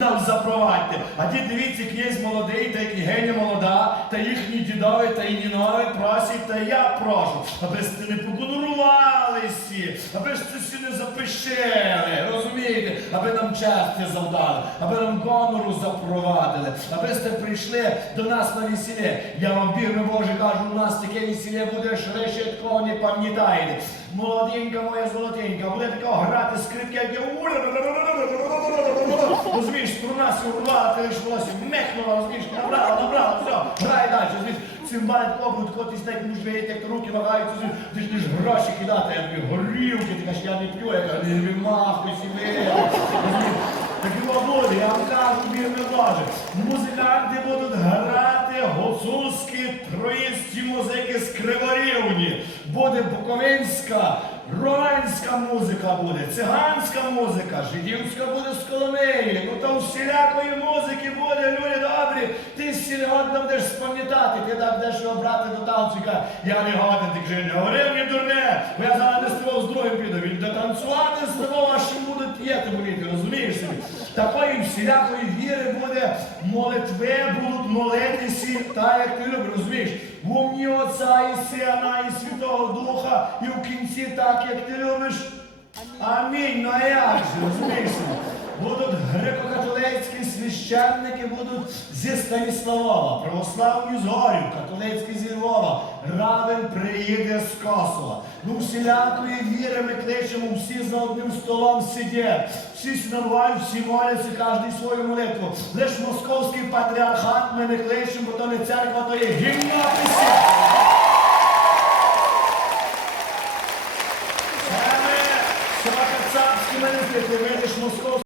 нам запровадьте. А ті дивіться, князь молодий, та як і геня молода, та їхні дідові, та і нінові просять, та я прошу, аби сте не погонурувалися, аби ж це не запишели, розумієте, аби нам честі завдали, аби нам гонору запровадили, аби сте прийшли до нас на весілля. Я вам вірно Боже кажу, у нас таке весілля буде швидше, такого не пам'ятаєте. Молоденька моя золотенька, буде такого грати скрипки, як я Струна урвала, лиш волосся мехнула, розумієш, набрала, набрала, все, грай далі, розумієш, цимбалить клопуть, коти стек між як руки вагають, розумієш, ти ж ти ж гроші кидати, я тобі горілки, ти кажеш, я не п'ю, я кажу, не вимахуй себе, розумієш, так і буде, я вам кажу, не може. Музиканти будуть грати гуцульські троїсті музики з Криворівні, буде буковинська, Романська музика буде, циганська музика, жидівська буде з Коломиї. Там всілякої музики буде, люди добрі. Ти сільгодно будеш спам'ятати, ти так будеш його брати до танцюка. Я не годен, ти вже не говорив мені дурне, бо я зараз не з тобою з другим піду. Він де танцювати з тобою, а ще будуть п'єти боліти, розумієш собі? Такої всілякої віри буде, молитви будуть молитися, так як ти любиш, розумієш? В ім'я Отця і Сина і Святого Духа, і в кінці так, як ти любиш. Амінь. Ну а як же, розумієш? Будуть Київські священники будуть зі Станіславова, православні з Горів, католицькі зі Львова, равен приїде з Косова. Ну всілякої віри ми кличемо, всі за одним столом сидять, всі снабувають, всі моляться, кожен свою молитву. Лише московський патріархат ми не кличемо, бо то не церква, то є гімнатися. Це ми собака царські мене, ми лиш московські.